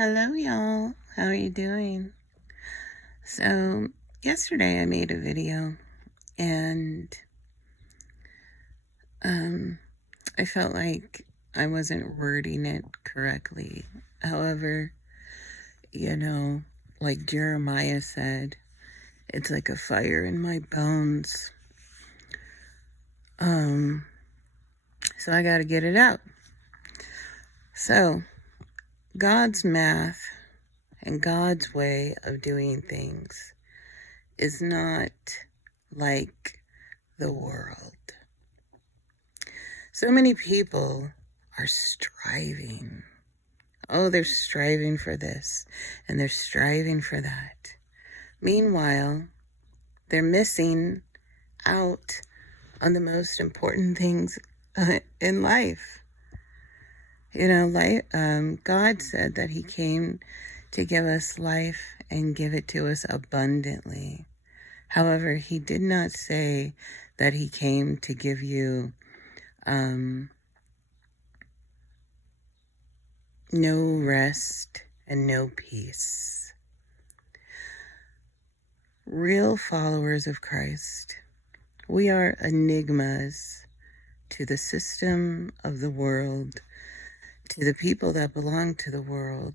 Hello, y'all. How are you doing? So, yesterday I made a video and I felt like I wasn't wording it correctly. However, like Jeremiah said, it's like a fire in my bones. So I got to get it out. So, God's math and God's way of doing things is not like the world. So many people are striving. Oh, they're striving for this and they're striving for that. Meanwhile, they're missing out on the most important things in life. God said that He came to give us life and give it to us abundantly. However, He did not say that He came to give you no rest and no peace. Real followers of Christ, we are enigmas to the system of the world, to the people that belong to the world.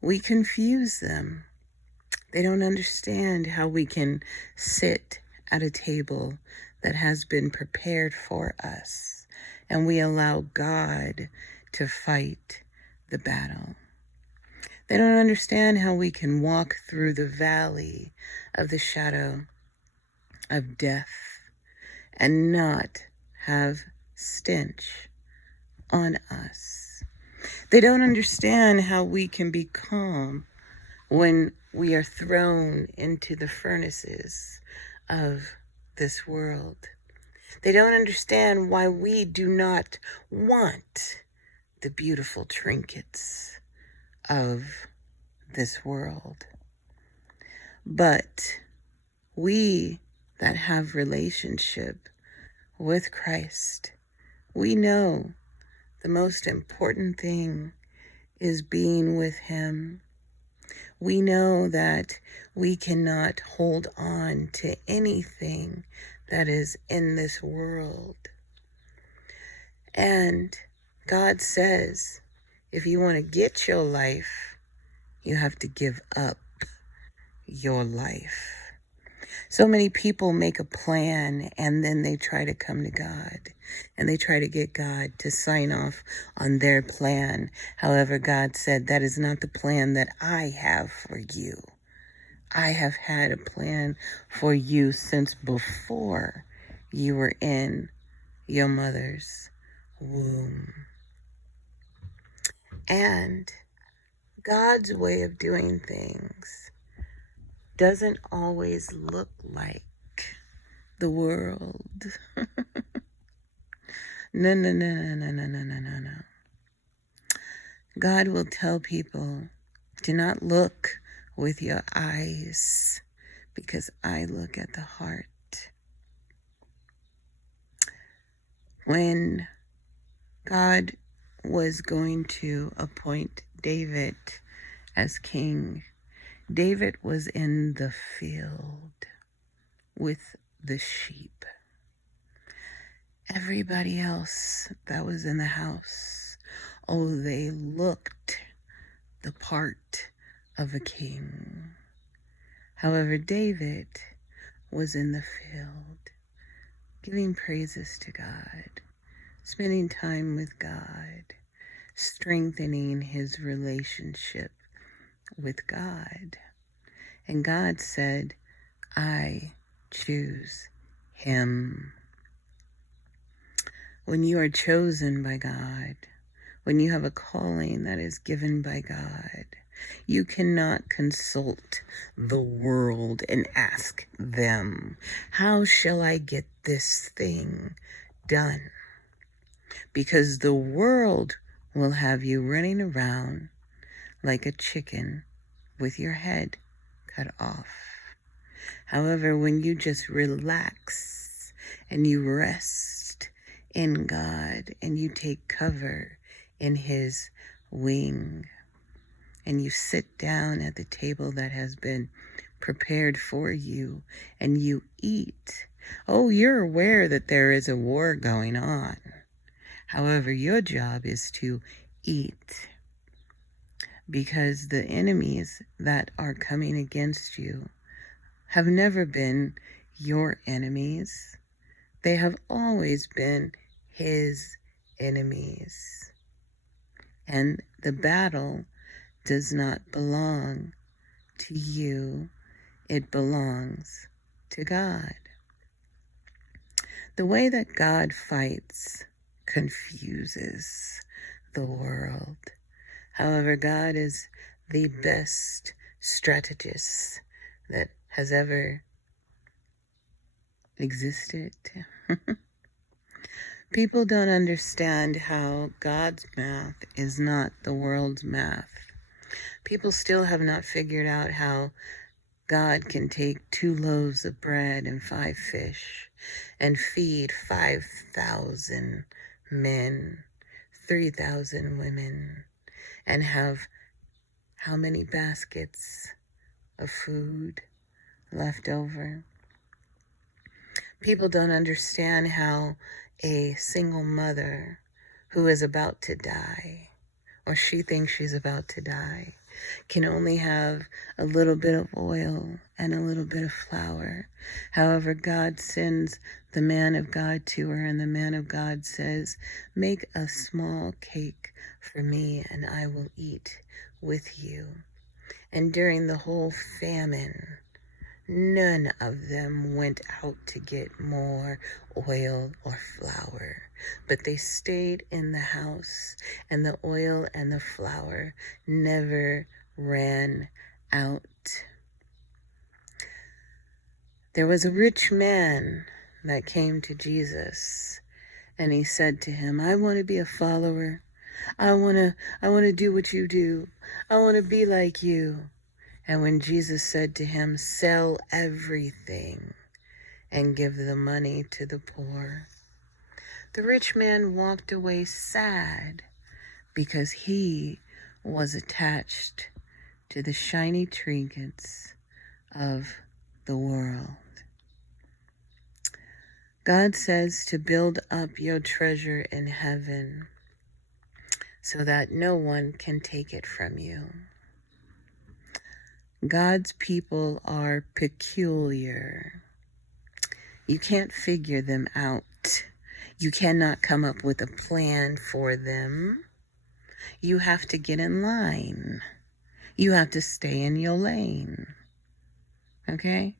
We confuse them. They don't understand how we can sit at a table that has been prepared for us, and we allow God to fight the battle. They don't understand how we can walk through the valley of the shadow of death and not have stench on us. They don't understand how we can be calm when we are thrown into the furnaces of this world. They don't understand why we do not want the beautiful trinkets of this world. But we that have relationship with Christ, we know the most important thing is being with Him. We know that we cannot hold on to anything that is in this world. And God says, if you want to get your life, you have to give up your life. So many people make a plan and then they try to come to God and they try to get God to sign off on their plan. However, God said, that is not the plan that I have for you. I have had a plan for you since before you were in your mother's womb. And God's way of doing things doesn't always look like the world. No. God will tell people, do not look with your eyes, because I look at the heart. When God was going to appoint David as king, David was in the field with the sheep. Everybody else that was in the house, oh, they looked the part of a king. However, David was in the field, giving praises to God, spending time with God, strengthening his relationship with God. And God said, I choose him. When you are chosen by God, when you have a calling that is given by God, you cannot consult the world and ask them, how shall I get this thing done? Because the world will have you running around like a chicken with your head cut off. However, when you just relax and you rest in God and you take cover in his wing, and you sit down at the table that has been prepared for you and you eat. Oh, you're aware that there is a war going on. However, your job is to eat, because the enemies that are coming against you have never been your enemies. They have always been his enemies. And the battle does not belong to you. It belongs to God. The way that God fights confuses the world. However, God is the best strategist that has ever existed. People don't understand how God's math is not the world's math. People still have not figured out how God can take 2 loaves of bread and 5 fish and feed 5,000 men, 3,000 women, and have how many baskets of food left over. People don't understand how a single mother who is about to die, or she thinks she's about to die, can only have a little bit of oil and a little bit of flour. However, God sends the man of God to her, and the man of God says, make a small cake for me and I will eat with you. And during the whole famine, none of them went out to get more oil or flour, but they stayed in the house, and the oil and the flour never ran out. There was a rich man that came to Jesus, and he said to him, I want to be a follower. I want to do what you do. I want to be like you. And when Jesus said to him, sell everything and give the money to the poor, the rich man walked away sad, because he was attached to the shiny trinkets of the world. God says to build up your treasure in heaven so that no one can take it from you. God's people are peculiar. You can't figure them out. You cannot come up with a plan for them. You have to get in line. You have to stay in your lane. Okay?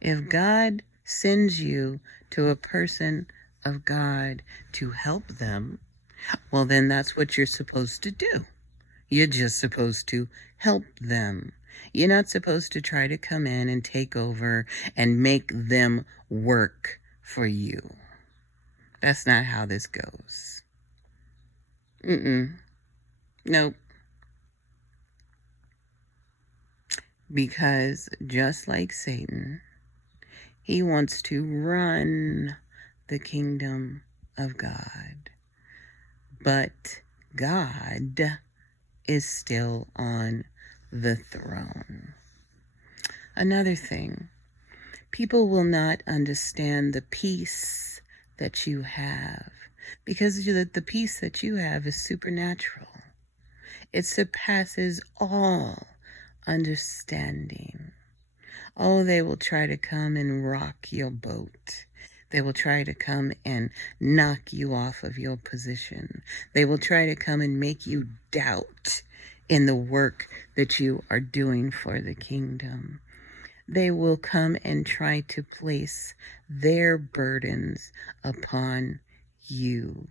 If God sends you to a person of God to help them, well, then that's what you're supposed to do. You're just supposed to help them. You're not supposed to try to come in and take over and make them work for you. That's not how this goes. Nope. Because just like Satan, he wants to run the kingdom of God. But God is still on the throne. Another thing, people will not understand the peace that you have, because the peace that you have is supernatural. It surpasses all understanding. Oh, they will try to come and rock your boat. They will try to come and knock you off of your position. They will try to come and make you doubt in the work that you are doing for the kingdom. They will come and try to place their burdens upon you.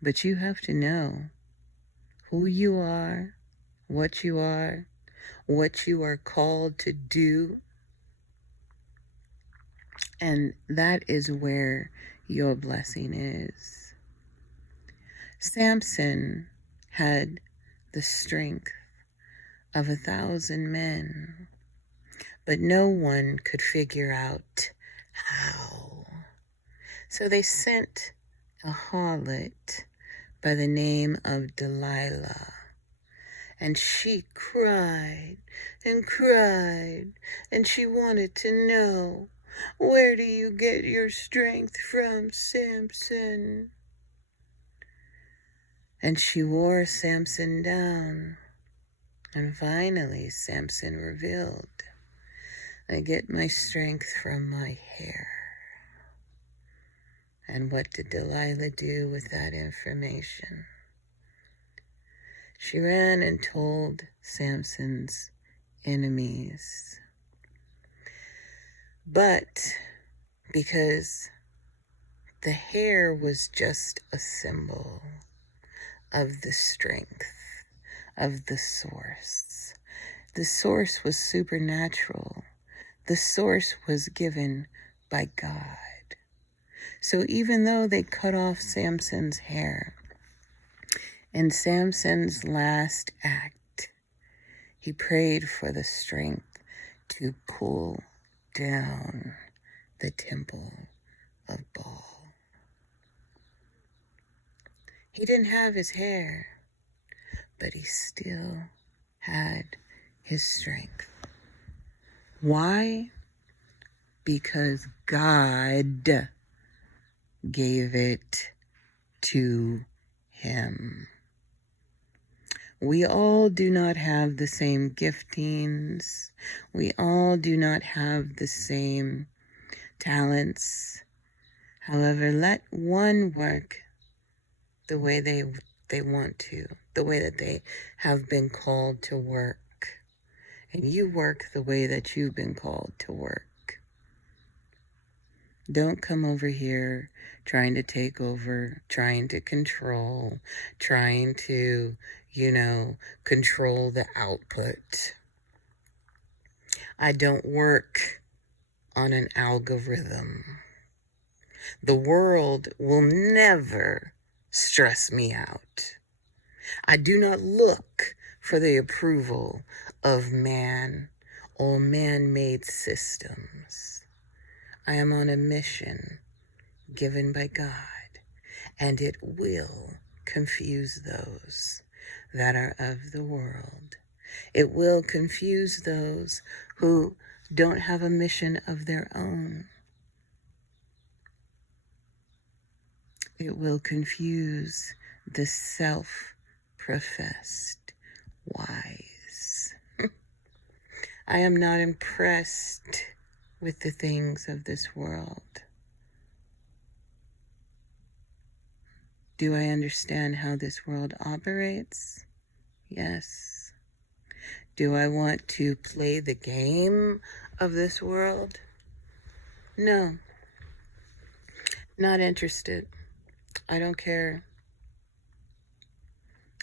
But you have to know who you are, what you are called to do. And that is where your blessing is. Samson had the strength of 1,000 men, but no one could figure out how. So they sent a harlot by the name of Delilah. And she cried and cried, and she wanted to know, where do you get your strength from, Samson? And she wore Samson down. And finally, Samson revealed, I get my strength from my hair. And what did Delilah do with that information? She ran and told Samson's enemies. But because the hair was just a symbol of the strength of the source. The source was supernatural. The source was given by God. So even though they cut off Samson's hair, in Samson's last act, he prayed for the strength to pull down the temple of Baal. He didn't have his hair, but he still had his strength. Why? Because God gave it to him. We all do not have the same giftings. We all do not have the same talents. However, let one work the way they want to, the way that they have been called to work. And you work the way that you've been called to work. Don't come over here trying to take over, trying to control, trying to, control the output. I don't work on an algorithm. The world will never stress me out. I do not look for the approval of man or man-made systems. I am on a mission given by God, and it will confuse those that are of the world. It will confuse those who don't have a mission of their own. It will confuse the self-professed wise. I am not impressed with the things of this world. Do I understand how this world operates? Yes. Do I want to play the game of this world? No. Not interested. I don't care.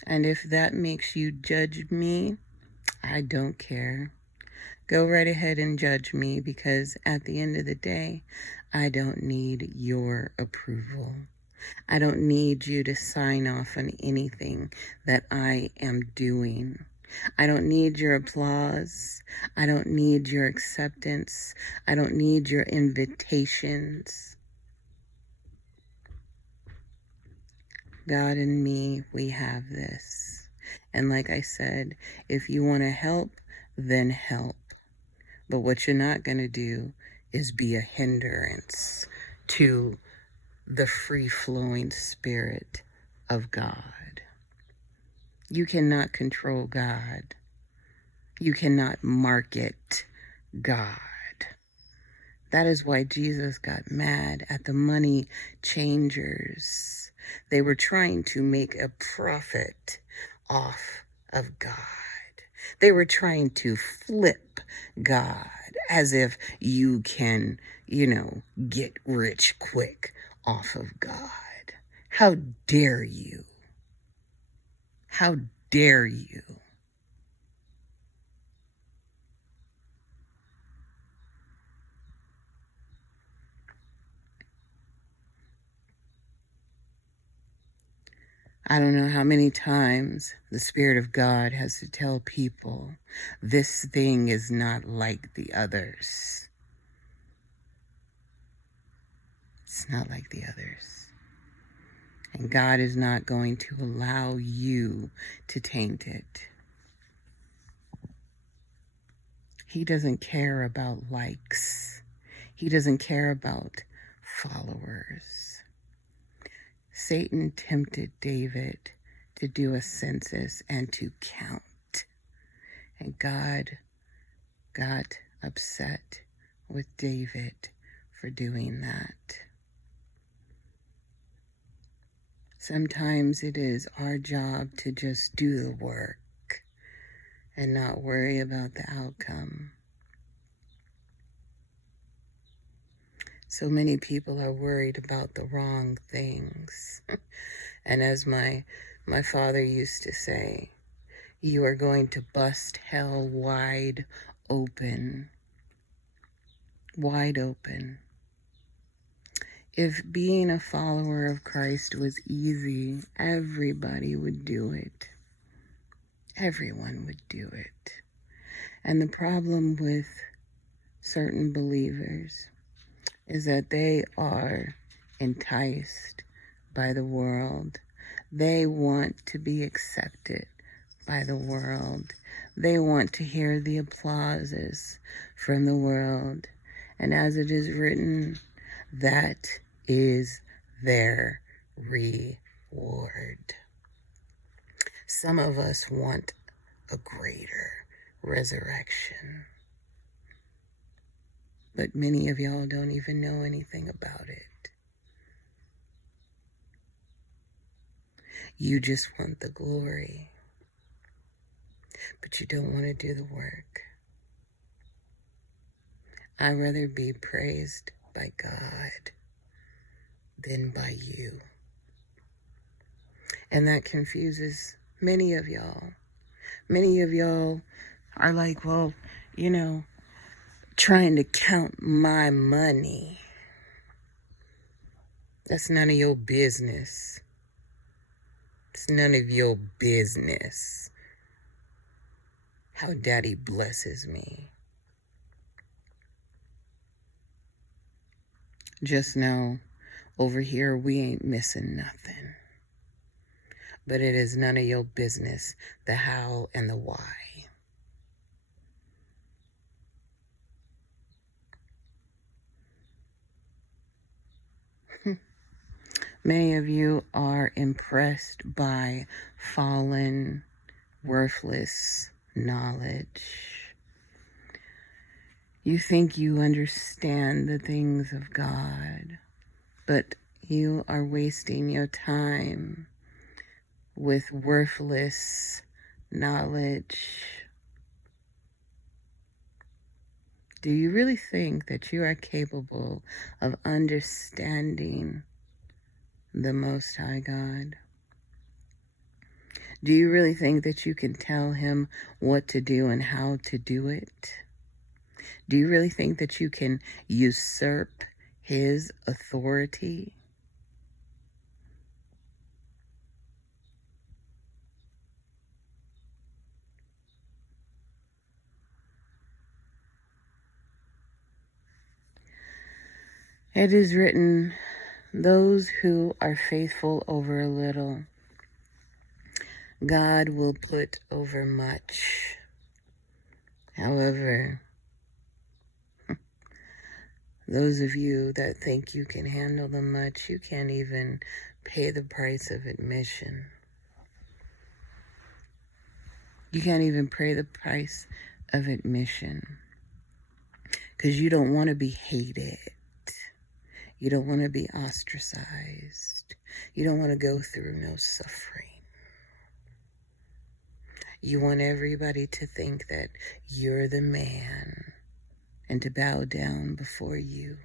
And if that makes you judge me, I don't care. Go right ahead and judge me, because at the end of the day, I don't need your approval. I don't need you to sign off on anything that I am doing. I don't need your applause. I don't need your acceptance. I don't need your invitations. God and me, we have this. And like I said, if you want to help, then help. But what you're not going to do is be a hindrance to the free-flowing spirit of God. You cannot control God. You cannot market God. That is why Jesus got mad at the money changers. They were trying to make a profit off of God. They were trying to flip God as if you can, get rich quick off of God. How dare you? How dare you? I don't know how many times the Spirit of God has to tell people, this thing is not like the others. It's not like the others. And God is not going to allow you to taint it. He doesn't care about likes. He doesn't care about followers. Satan tempted David to do a census and to count. And God got upset with David for doing that. Sometimes it is our job to just do the work and not worry about the outcome. So many people are worried about the wrong things. And as my father used to say, you are going to bust hell wide open. Wide open. If being a follower of Christ was easy, everybody would do it. Everyone would do it. And the problem with certain believers is that they are enticed by the world. They want to be accepted by the world. They want to hear the applauses from the world. And as it is written, that is their reward. Some of us want a greater resurrection, but many of y'all don't even know anything about it. You just want the glory, but you don't want to do the work. I'd rather be praised by God than by you. And that confuses many of y'all. Many of y'all are like, well, trying to count my money. That's none of your business. It's none of your business how Daddy blesses me. Just know, over here we ain't missing nothing. But it is none of your business, the how and the why. Many of you are impressed by fallen, worthless knowledge. You think you understand the things of God, but you are wasting your time with worthless knowledge. Do you really think that you are capable of understanding the Most High God? Do you really think that you can tell him what to do and how to do it? Do you really think that you can usurp his authority? It is written, those who are faithful over a little, God will put over much. However, those of you that think you can handle the much, you can't even pay the price of admission. You can't even pay the price of admission because you don't want to be hated. You don't want to be ostracized. You don't want to go through no suffering. You want everybody to think that you're the man and to bow down before you.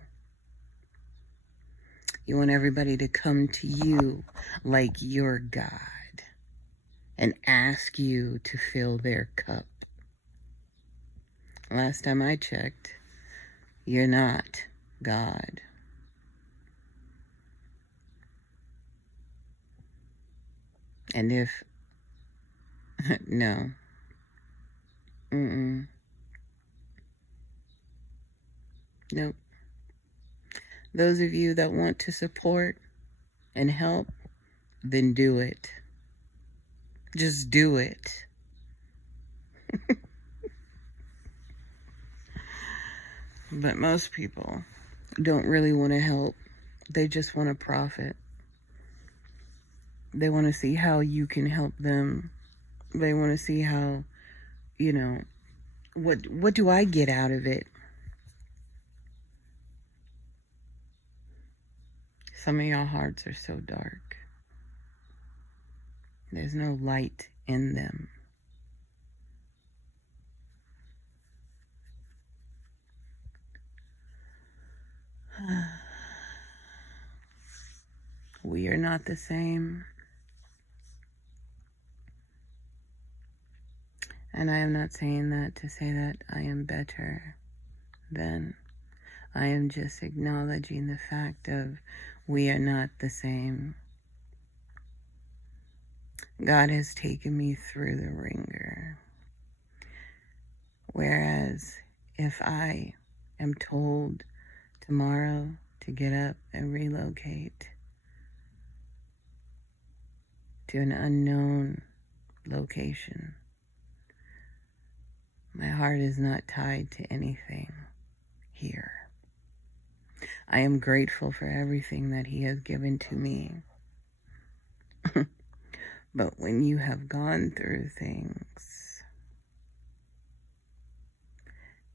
You want everybody to come to you like you're God and ask you to fill their cup. Last time I checked, you're not God. And if, no, nope. Those of you that want to support and help, then do it. Just do it. But most people don't really want to help. They just want to profit. They want to see how you can help them. They want to see how, what do I get out of it? Some of y'all hearts are so dark. There's no light in them. We are not the same. And I am not saying that to say that I am better than. I am just acknowledging the fact of we are not the same. God has taken me through the ringer. Whereas if I am told tomorrow to get up and relocate to an unknown location, my heart is not tied to anything here. I am grateful for everything that He has given to me. But when you have gone through things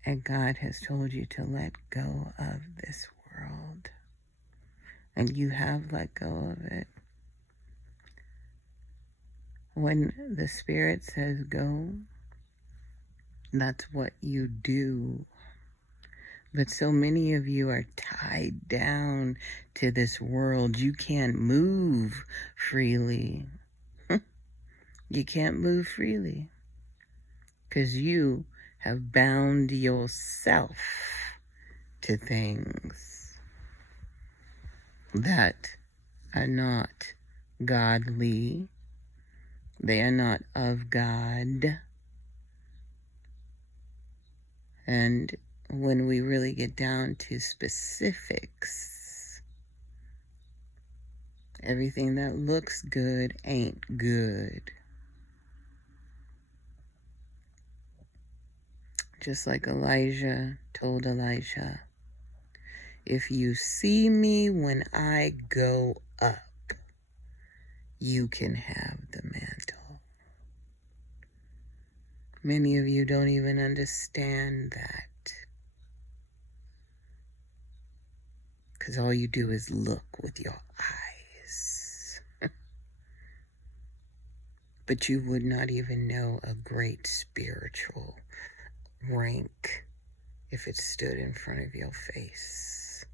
and God has told you to let go of this world, and you have let go of it, when the Spirit says go, that's what you do. But so many of you are tied down to this world. You can't move freely. You can't move freely because you have bound yourself to things that are not godly. They are not of God. And when we really get down to specifics, everything that looks good ain't good. Just like Elijah told Elisha, if you see me when I go up, you can have the mantle. Many of you don't even understand that, because all you do is look with your eyes. But you would not even know a great spiritual rank if it stood in front of your face.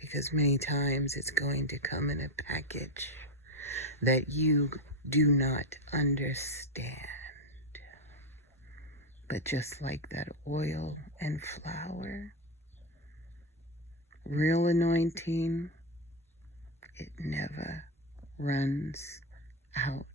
Because many times it's going to come in a package that you do not understand. But just like that oil and flour, real anointing, it never runs out.